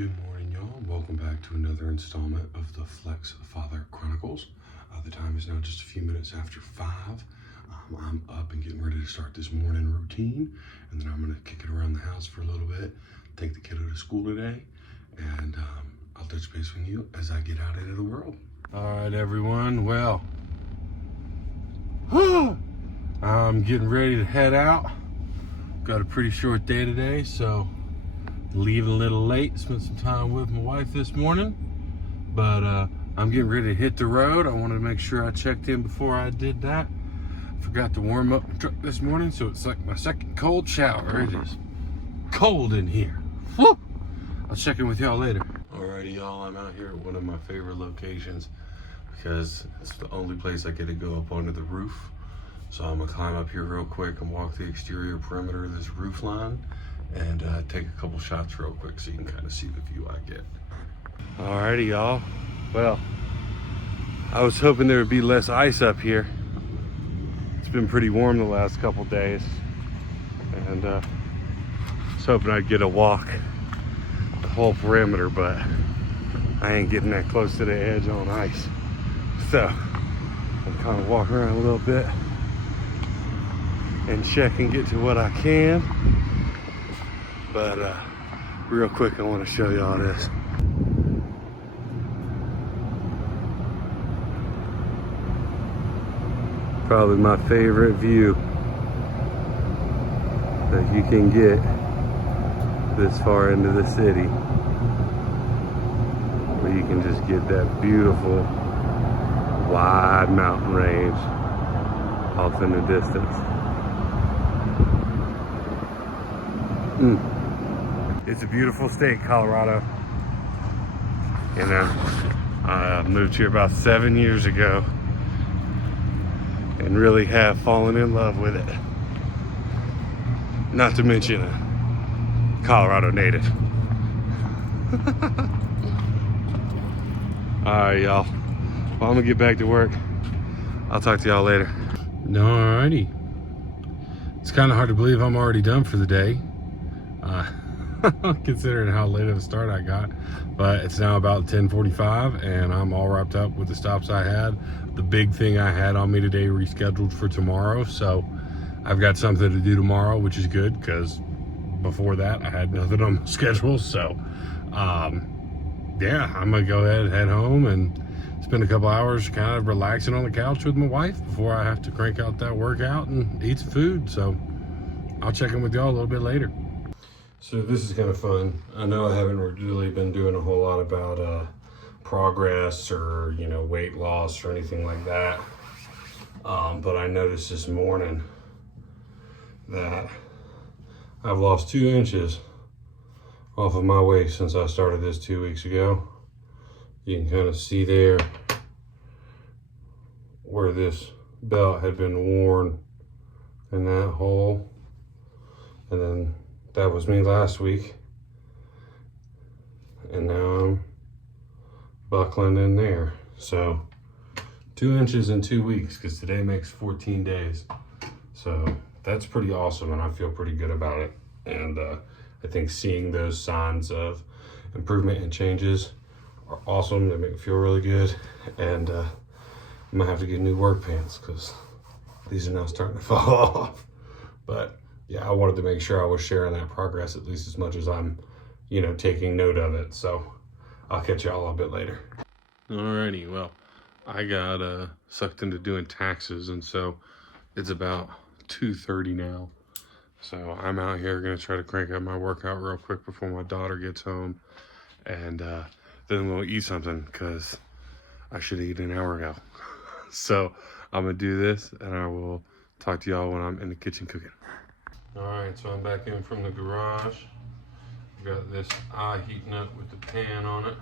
Good morning, y'all. Welcome back to another installment of the Flex Father Chronicles. The time is now just a few minutes after 5. I'm up and getting ready to start this morning routine, and then I'm going to kick it around the house for a little bit, take the kiddo to school today, and I'll touch base with you as I get out into the world. All right, everyone. Well, I'm getting ready to head out. Got a pretty short day today, so leaving a little late. Spent some time with my wife this morning, but I'm getting ready to hit the road. I wanted to make sure I checked in before I did that. Forgot to warm up the truck this morning, so it's like my second cold shower. It is cold in here. Woo! I'll check in with y'all later. Alrighty, y'all, I'm out here at one of my favorite locations because it's the only place I get to go up onto the roof. So I'm gonna climb up here real quick and walk the exterior perimeter of this roof line and take a couple shots real quick so you can kind of see the view I get. Alrighty, y'all. Well, I was hoping there would be less ice up here. It's been pretty warm the last couple days, and I was hoping I'd get a walk the whole perimeter, but I ain't getting that close to the edge on ice. So I'm kind of walking around a little bit and check and get to what I can. But real quick, I want to show y'all this. Probably my favorite view that you can get this far into the city, where you can just get that beautiful wide mountain range off in the distance. It's a beautiful state, Colorado. You know, I moved here about 7 years ago and really have fallen in love with it. Not to mention a Colorado native. All right, y'all. Well, I'm gonna get back to work. I'll talk to y'all later. Alrighty. It's kind of hard to believe I'm already done for the day. Considering how late of a start I got, but it's now about 10:45 and I'm all wrapped up with the stops I had. The big thing I had on me today rescheduled for tomorrow, so I've got something to do tomorrow, which is good because before that I had nothing on my schedule. So yeah, I'm gonna go ahead and head home and spend a couple hours kind of relaxing on the couch with my wife before I have to crank out that workout and eat some food. So I'll check in with y'all a little bit later. So this is kind of fun. I know I haven't really been doing a whole lot about progress or, you know, weight loss or anything like that. But I noticed this morning that I've lost 2 inches off of my waist since I started this 2 weeks ago. You can kind of see there where this belt had been worn in that hole. And then that was me last week, and now I'm buckling in there. So 2 inches in 2 weeks, because today makes 14 days. So that's pretty awesome, and I feel pretty good about it. And I think seeing those signs of improvement and changes are awesome. They make me feel really good. And I'm gonna have to get new work pants because these are now starting to fall off. But yeah, I wanted to make sure I was sharing that progress at least as much as I'm, you know, taking note of it. So I'll catch y'all a bit later. Alrighty, well, I got sucked into doing taxes, and so it's about 2:30 now. So I'm out here gonna try to crank out my workout real quick before my daughter gets home, and then we'll eat something because I should eat an hour ago. So I'm gonna do this, and I will talk to y'all when I'm in the kitchen cooking. All right, so I'm back in from the garage. I've got this eye heating up with the pan on it.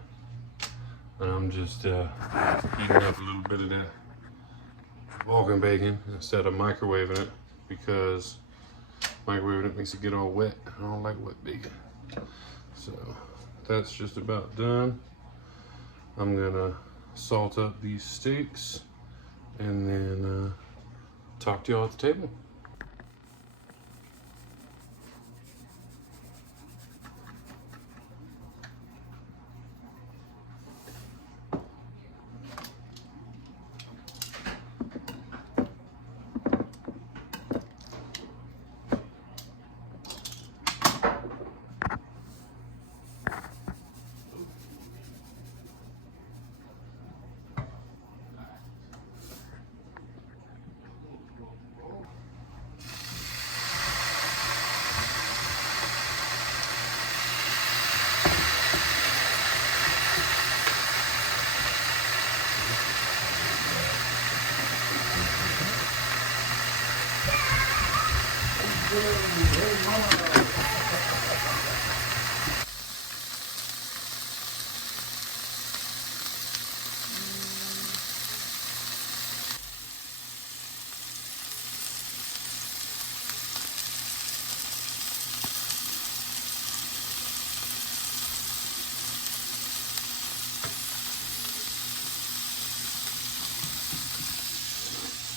And I'm just heating up a little bit of that Vulcan bacon instead of microwaving it, because microwaving it makes it get all wet. I don't like wet bacon. So that's just about done. I'm gonna salt up these steaks and then talk to y'all at the table.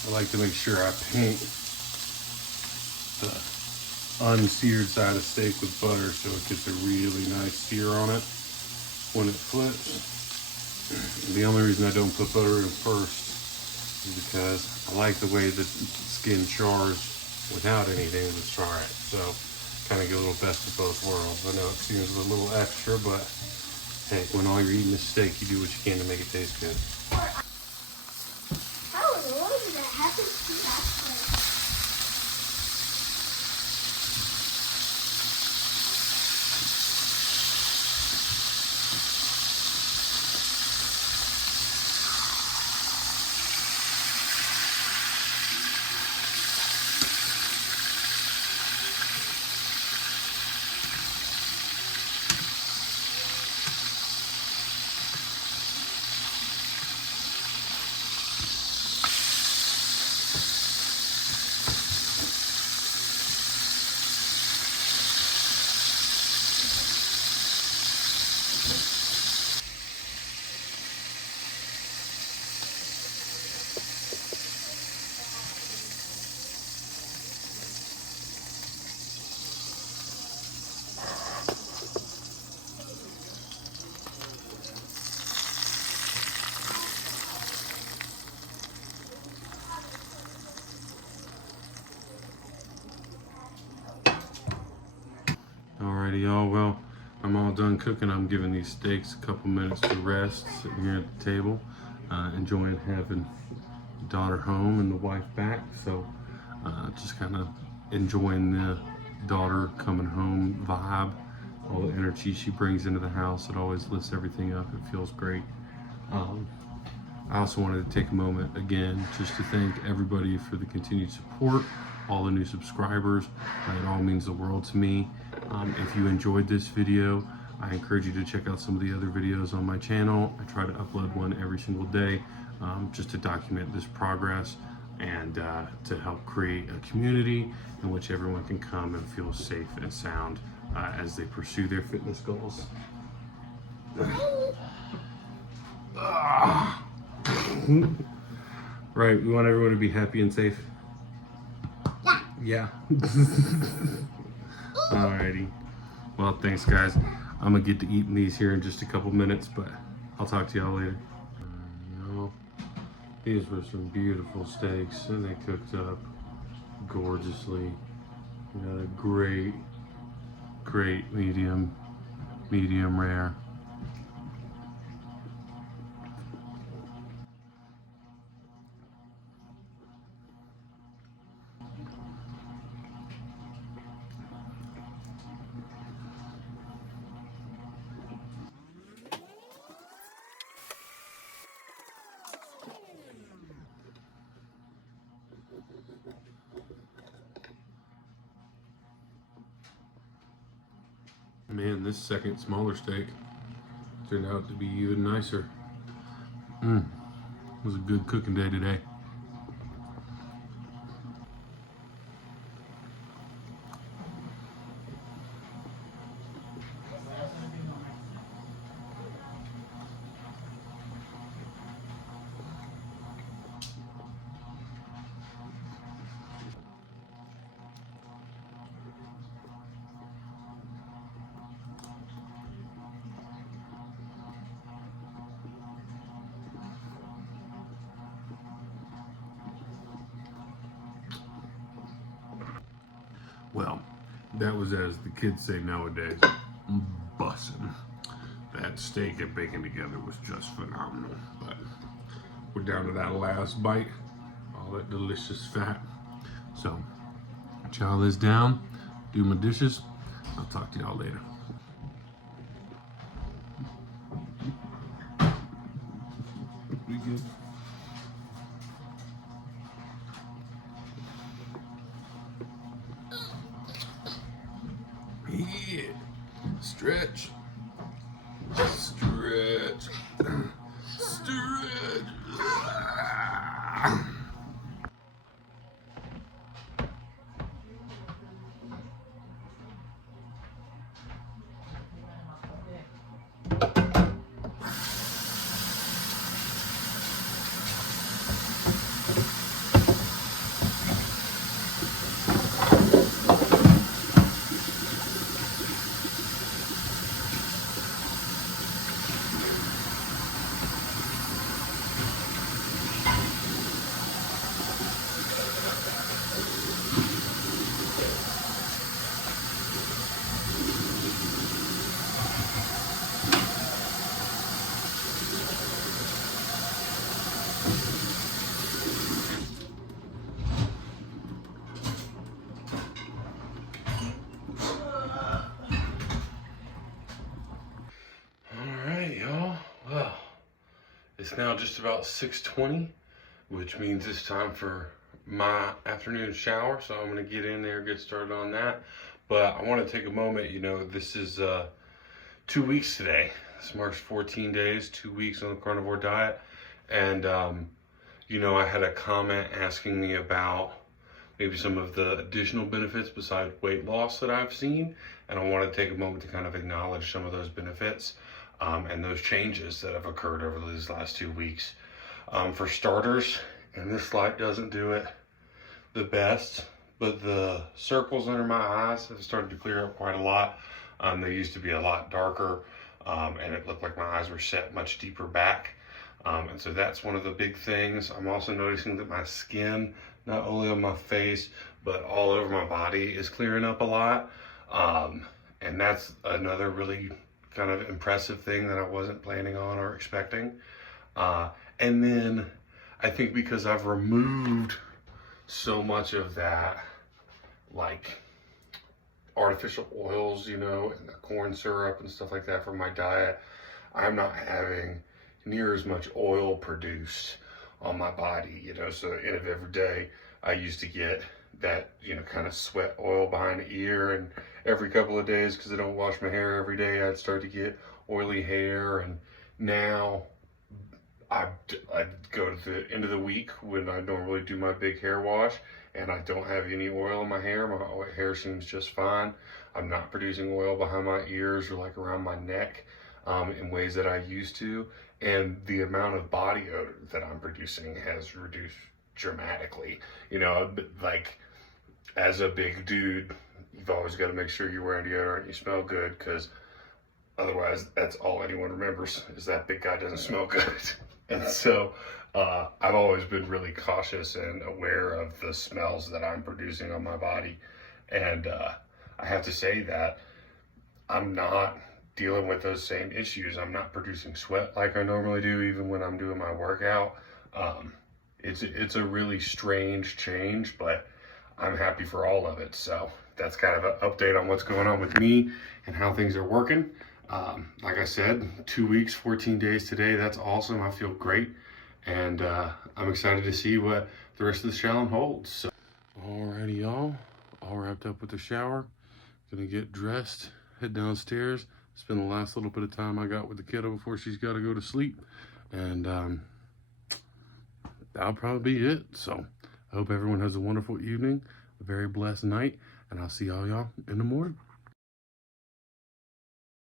I like to make sure I paint the unseared side of steak with butter so it gets a really nice sear on it when it flips. The only reason I don't put butter in first is because I like the way the skin chars without anything to char it. So kind of get a little best of both worlds. I know it seems a little extra, but hey, when all you're eating is steak, you do what you can to make it taste good. Alrighty, y'all. Well, I'm all done cooking. I'm giving these steaks a couple minutes to rest, sitting here at the table, enjoying having the daughter home and the wife back. So, just kind of enjoying the daughter coming home vibe, all the energy she brings into the house. It always lifts everything up. It feels great. I also wanted to take a moment again just to thank everybody for the continued support, all the new subscribers. It all means the world to me. If you enjoyed this video, I encourage you to check out some of the other videos on my channel. I try to upload one every single day just to document this progress and to help create a community in which everyone can come and feel safe and sound as they pursue their fitness goals. Right, we want everyone to be happy and safe. Yeah. Alrighty. Well, thanks guys. I'm gonna get to eating these here in just a couple minutes, but I'll talk to y'all later. You know, these were some beautiful steaks and they cooked up gorgeously. We got a great medium rare. Man, this second smaller steak turned out to be even nicer. It was a good cooking day today. Well, that was, as the kids say nowadays, bussin'. That steak and bacon together was just phenomenal. But we're down to that last bite, all that delicious fat. So, chow this down, do my dishes. I'll talk to y'all later. We good? It's now just about 6:20, which means it's time for my afternoon shower. So I'm gonna get in there, get started on that. But I want to take a moment, this is 2 weeks today. This marks 14 days, 2 weeks on the carnivore diet. And, I had a comment asking me about maybe some of the additional benefits besides weight loss that I've seen. And I want to take a moment to kind of acknowledge some of those benefits and those changes that have occurred over these last 2 weeks. For starters, and this light doesn't do it the best, but the circles under my eyes have started to clear up quite a lot. They used to be a lot darker, and it looked like my eyes were set much deeper back. And so that's one of the big things. I'm also noticing that my skin, not only on my face, but all over my body is clearing up a lot. And that's another really kind of impressive thing that I wasn't planning on or expecting. And then I think because I've removed so much of that, like artificial oils, and the corn syrup and stuff like that from my diet, I'm not having near as much oil produced on my body, so end of every day I used to get that, kind of sweat oil behind the ear, and every couple of days, because I don't wash my hair every day, I'd start to get oily hair. And now I'd go to the end of the week when I normally do my big hair wash, and I don't have any oil in my hair. My hair seems just fine. I'm not producing oil behind my ears or like around my neck in ways that I used to. And the amount of body odor that I'm producing has reduced dramatically. Like as a big dude, you've always got to make sure you're wearing deodorant, you smell good, because otherwise that's all anyone remembers is that big guy doesn't smell good. And so I've always been really cautious and aware of the smells that I'm producing on my body. And I have to say that I'm not dealing with those same issues. I'm not producing sweat like I normally do, even when I'm doing my workout. It's a really strange change, but I'm happy for all of it. So that's kind of an update on what's going on with me and how things are working. Like I said, 2 weeks, 14 days today. That's awesome. I feel great. And I'm excited to see what the rest of the challenge holds. So, alrighty, y'all. All wrapped up with the shower. Gonna get dressed, head downstairs, spend the last little bit of time I got with the kiddo before she's got to go to sleep. And that'll probably be it. So I hope everyone has a wonderful evening, a very blessed night, and I'll see y'all in the morning.